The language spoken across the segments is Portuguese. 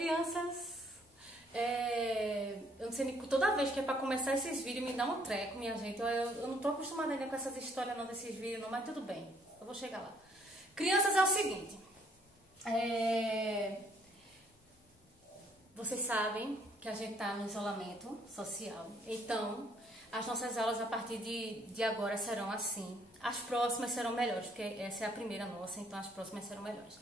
Crianças, eu não sei nem, toda vez que é pra começar esses vídeos me dá um treco, minha gente. Eu não tô acostumada ainda com essas histórias não desses vídeos não, mas tudo bem, eu vou chegar lá. Crianças, é o seguinte, vocês sabem que a gente tá no isolamento social, então as nossas aulas a partir de agora serão assim. As próximas serão melhores, porque essa é a primeira nossa, então as próximas serão melhores.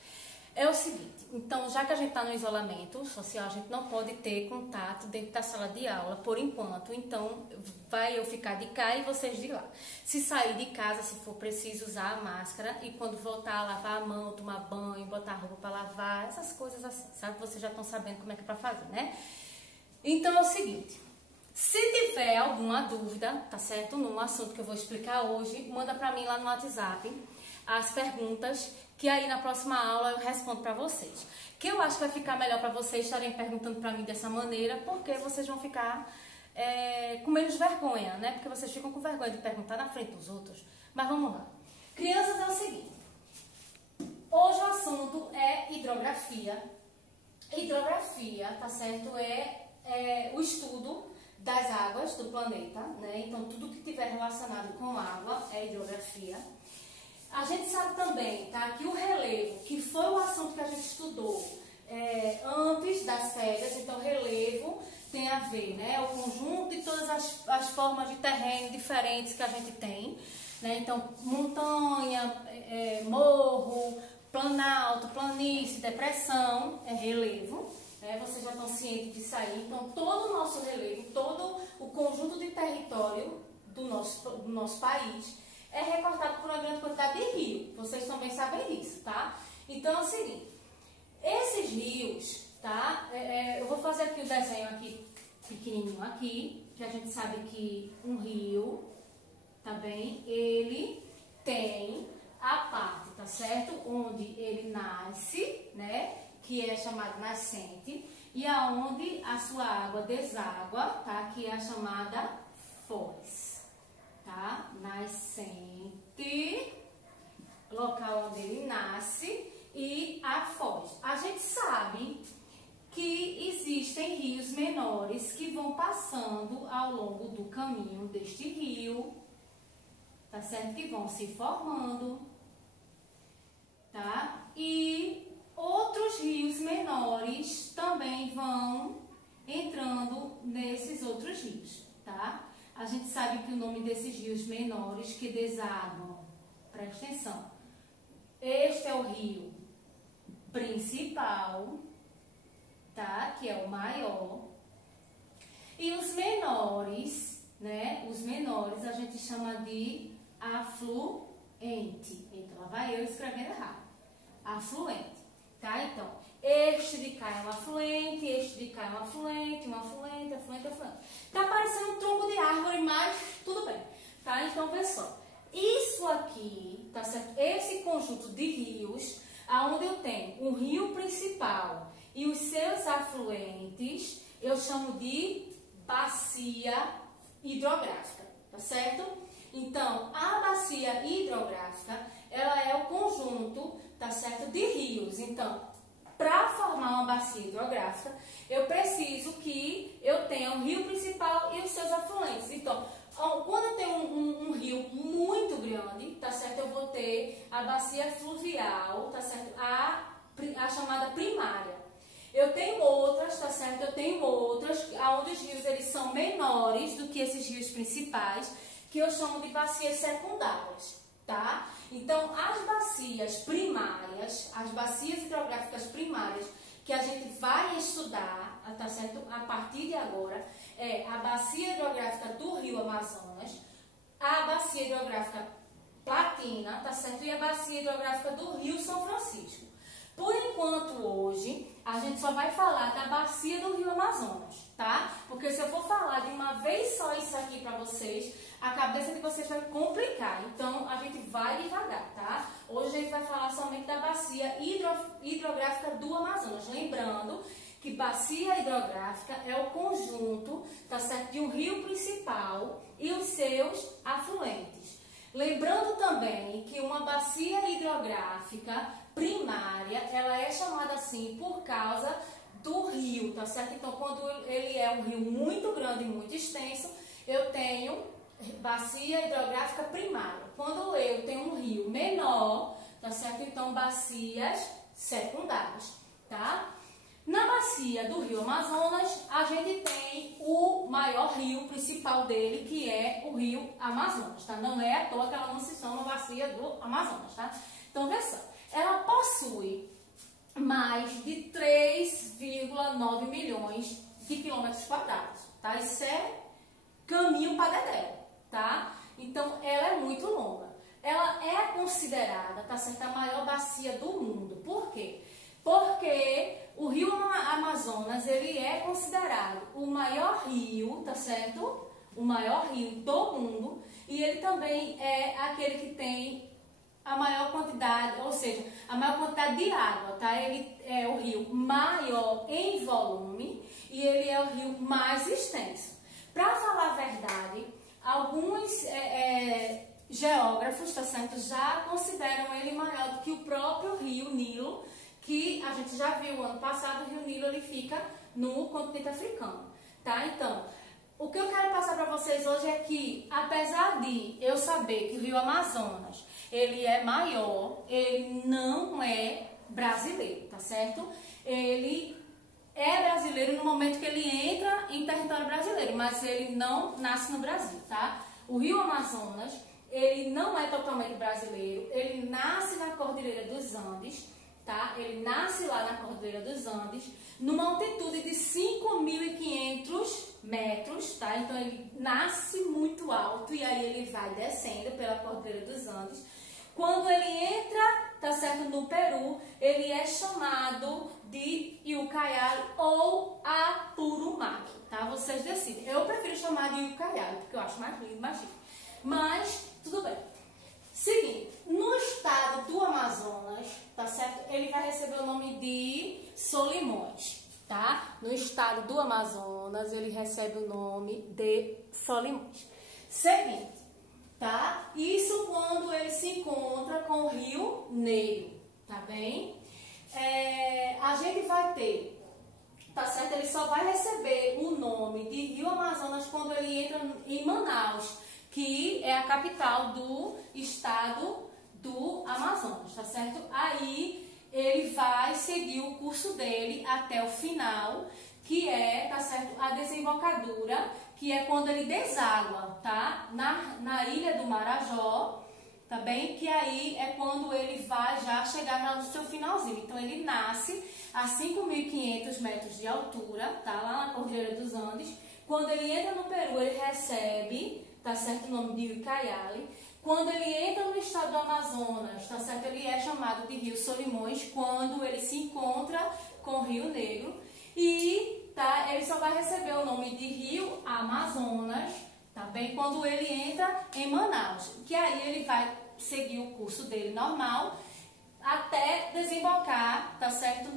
É o seguinte, então já que a gente está no isolamento social, a gente não pode ter contato dentro da sala de aula por enquanto, então vai eu ficar de cá e vocês de lá. Se sair de casa, se for preciso, usar a máscara e quando voltar, lavar a mão, tomar banho, botar a roupa para lavar, essas coisas assim, sabe? Vocês já estão sabendo como é que é para fazer, né? Então é o seguinte, se tiver alguma dúvida, tá certo? Num assunto que eu vou explicar hoje, manda para mim lá no WhatsApp as perguntas, que aí na próxima aula eu respondo para vocês. Que eu acho que vai ficar melhor para vocês estarem perguntando para mim dessa maneira, porque vocês vão ficar com menos vergonha, né? Porque vocês ficam com vergonha de perguntar na frente dos outros. Mas vamos lá. Crianças, é o seguinte. Hoje o assunto é hidrografia. Hidrografia, tá certo? É o estudo das águas do planeta, né? Então tudo que tiver relacionado com água é hidrografia. A gente sabe também, tá, que o relevo, que foi o assunto que a gente estudou antes das férias, então relevo tem a ver, né, o conjunto de todas as formas de terreno diferentes que a gente tem, né, então montanha, morro, planalto, planície, depressão, é relevo, né, vocês já estão cientes disso aí, então todo o nosso relevo, todo o conjunto de território do nosso país, é recortado por uma grande quantidade de rios. Vocês também sabem disso, tá? Então é o seguinte, esses rios, tá? Eu vou fazer aqui o desenho aqui, pequenininho aqui, que a gente sabe que um rio, tá bem? Ele tem a parte, tá certo? Onde ele nasce, né? Que é chamado nascente, e aonde a sua água deságua, tá? Que é a chamada foz. Tá? Nascente, local onde ele nasce, e a foz. A gente sabe que existem rios menores que vão passando ao longo do caminho deste rio, tá certo? Que vão se formando, tá? E outros rios menores também vão entrando nesses outros rios, tá? A gente sabe que o nome desses rios menores que desaguam, presta atenção, este é o rio principal, tá? Que é o maior. E os menores, né? Os menores a gente chama de afluente. Então, lá vai eu escrevendo errado. Afluente, tá? Então, este de cá é um afluente, este de cá é um afluente, afluente. Tá parecendo um tronco de árvore, mas tudo bem, tá? Então, vê só. Isso aqui, tá certo? Esse conjunto de rios, aonde eu tenho um rio principal e os seus afluentes, eu chamo de bacia hidrográfica, tá certo? Então, a bacia hidrográfica, ela é o conjunto, tá certo? De rios. Então, para formar uma bacia hidrográfica, eu preciso que eu tenha um rio principal e os seus afluentes. Então, quando eu tenho um rio muito grande, tá certo? Eu vou ter a bacia fluvial, tá certo? A chamada primária. Eu tenho outras, tá certo? Eu tenho outras, onde os rios eles são menores do que esses rios principais, que eu chamo de bacias secundárias, tá? Então, as bacias primárias, as bacias hidrográficas primárias, que a gente vai estudar, tá certo? A partir de agora, é a bacia hidrográfica do Rio Amazonas, a bacia hidrográfica Platina, tá certo? E a bacia hidrográfica do Rio São Francisco. Por enquanto, hoje, a gente só vai falar da bacia do Rio Amazonas, tá? Porque se eu for falar de uma vez só isso aqui pra vocês, a cabeça de vocês vai complicar. Então, a gente vai devagar, tá? Hoje a gente vai falar somente da bacia hidrográfica do Amazonas. Lembrando que bacia hidrográfica é o conjunto, tá certo? De um rio principal e os seus afluentes. Lembrando também que uma bacia hidrográfica primária, ela é chamada assim por causa do rio, tá certo? Então, quando ele é um rio muito grande e muito extenso, eu tenho bacia hidrográfica primária. Quando eu tenho um rio menor, tá certo? Então, bacias secundárias, tá? Na bacia do rio Amazonas, a gente tem o maior rio principal dele, que é o rio Amazonas, tá? Não é à toa que ela não se chama bacia do Amazonas, tá? Então, vê só, ela possui mais de 3,9 milhões de quilômetros quadrados, tá? Isso é caminho para Dedéu, tá? Então, ela é muito longa. Ela é considerada, tá certo, a maior bacia do mundo. Por quê? Porque o rio Amazonas, ele é considerado o maior rio, tá certo? O maior rio do mundo. E ele também é aquele que tem a maior quantidade, ou seja, a maior quantidade de água, tá? Ele é o rio maior em volume e ele é o rio mais extenso. Para falar a verdade, alguns geógrafos, tá certo, já consideram ele maior do que o próprio rio Nilo, que a gente já viu ano passado. O rio Nilo ele fica no continente africano, tá? Então, o que eu quero passar para vocês hoje é que, apesar de eu saber que o rio Amazonas ele é maior, ele não é brasileiro, tá certo? Ele é brasileiro no momento que ele entra em território brasileiro, mas ele não nasce no Brasil, tá? O rio Amazonas, ele não é totalmente brasileiro, ele nasce na Cordilheira dos Andes, tá? Ele nasce lá na Cordilheira dos Andes, numa altitude de 5.500 metros, tá? Então ele nasce muito alto e aí ele vai descendo pela Cordilheira dos Andes. Quando ele entra, tá certo, no Peru, ele é chamado de Ucayali ou Apurumaqui, tá? Vocês decidem. Eu prefiro chamar de Ucayali, porque eu acho mais lindo, mais chique. Mas, tudo bem. Seguinte, no estado do Amazonas, tá certo? Ele vai receber o nome de Solimões, tá? No estado do Amazonas, ele recebe o nome de Solimões. Seguinte, tá? Isso quando ele se encontra com o Rio Negro, tá bem? A gente vai ter, tá certo? Ele só vai receber o nome de Rio Amazonas quando ele entra em Manaus, que é a capital do estado do Amazonas, tá certo? Aí ele vai seguir o curso dele até o final, que é, tá certo, a desembocadura, que é quando ele deságua, tá? Na ilha do Marajó, tá bem? Que aí é quando ele vai já chegar no seu finalzinho. Então ele nasce a 5.500 metros de altura, tá? Lá na Cordilheira dos Andes. Quando ele entra no Peru, ele recebe, tá certo, o nome de Ucayali. Quando ele entra no estado do Amazonas, tá certo, ele é chamado de Rio Solimões, quando ele se encontra com o Rio Negro. E, tá, ele só vai receber o nome de Rio Amazonas, tá bem, quando ele entra em Manaus, que aí ele vai seguir o curso dele normal até desembocar, tá certo,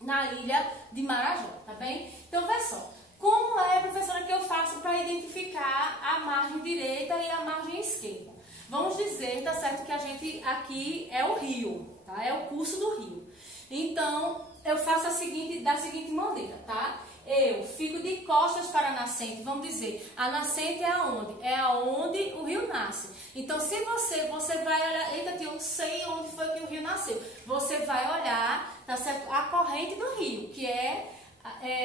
na ilha de Marajó, tá bem? Então, vê só. Como é, professora, que eu faço para identificar a margem direita e a margem esquerda? Vamos dizer, tá certo, que a gente aqui é o rio, tá? É o curso do rio. Então, eu faço da seguinte maneira, tá? Eu fico de costas para a nascente, vamos dizer, a nascente é aonde? É aonde o rio nasce. Então, se você vai olhar, eita, eu não sei onde foi que o rio nasceu. Você vai olhar, tá certo, a corrente do rio, que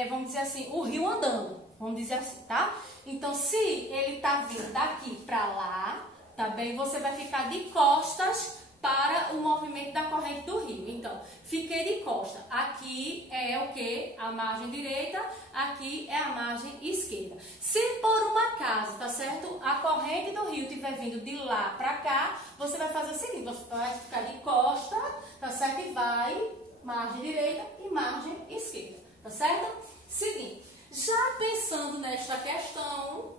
vamos dizer assim, o rio andando, vamos dizer assim, tá? Então, se ele tá vindo daqui para lá, tá bem? Você vai ficar de costas para o movimento da corrente do rio. Então, fiquei de costa. Aqui é o que? A margem direita, aqui é a margem esquerda. Se por um acaso, tá certo? A corrente do rio estiver vindo de lá para cá, você vai fazer o seguinte, você vai ficar de costa, tá certo? E vai margem direita e margem esquerda, tá certo? Seguinte, já pensando nessa questão,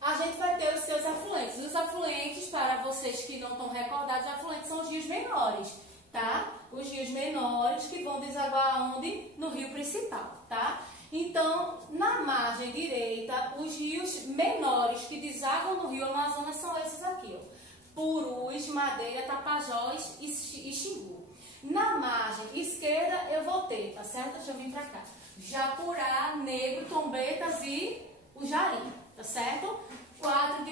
a gente vai ter os seus afluentes. Os afluentes, para vocês que não estão recordados, os afluentes são os rios menores, tá? Os rios menores que vão desaguar onde? No rio principal, tá? Então, na margem direita, os rios menores que desaguam no rio Amazonas são esses aqui, ó. Purus, Madeira, Tapajós e Xingu. Na margem esquerda eu vou ter, tá certo? Deixa eu vir pra cá. Japurá, Negro, Tombetas e o Jari, tá certo? 4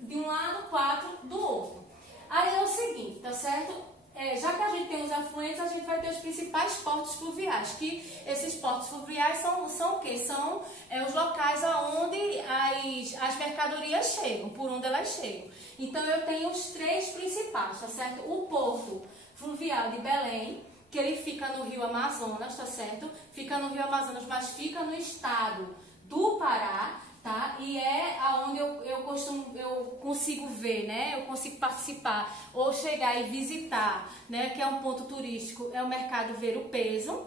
de um lado, 4 do outro. Aí é o seguinte, tá certo? Já que a gente tem os afluentes, a gente vai ter os principais portos fluviais, que esses portos fluviais são o quê? São os locais aonde as mercadorias chegam, por onde elas chegam. Então eu tenho os 3 principais, tá certo? O porto fluvial de Belém, que ele fica no Rio Amazonas, tá certo? Fica no Rio Amazonas, mas fica no estado do Pará, tá? E é aonde eu consigo ver, né? Eu consigo participar ou chegar e visitar, né? Que é um ponto turístico, é o mercado Ver o Peso.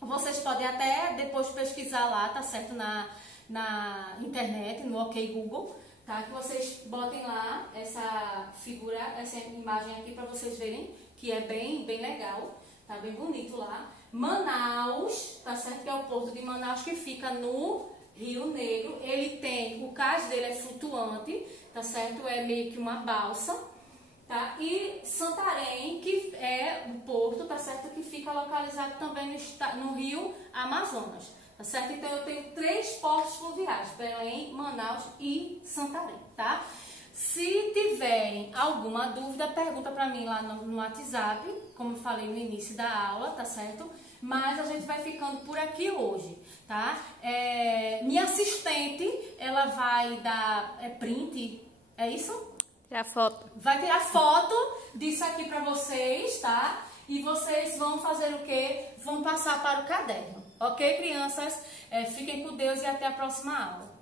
Vocês podem até depois pesquisar lá, tá certo? Na internet, no OK Google, tá? Que vocês botem lá essa figura, essa imagem aqui para vocês verem que é bem legal, tá? Bem bonito lá. Manaus, tá certo? Que é o porto de Manaus que fica no Rio Negro. Ele tem, o cais dele é flutuante, tá certo? É meio que uma balsa, tá? E Santarém, que é o porto, tá certo? Que fica localizado também no Rio Amazonas, tá certo? Então eu tenho 3 portos fluviais, Belém, Manaus e Santarém, tá? Se tiverem alguma dúvida, pergunta pra mim lá no WhatsApp, como eu falei no início da aula, tá certo? Mas a gente vai ficando por aqui hoje, tá? Minha assistente, ela vai dar print, é isso? Tirar foto. Vai tirar foto disso aqui pra vocês, tá? E vocês vão fazer o quê? Vão passar para o caderno, ok, crianças? Fiquem com Deus e até a próxima aula.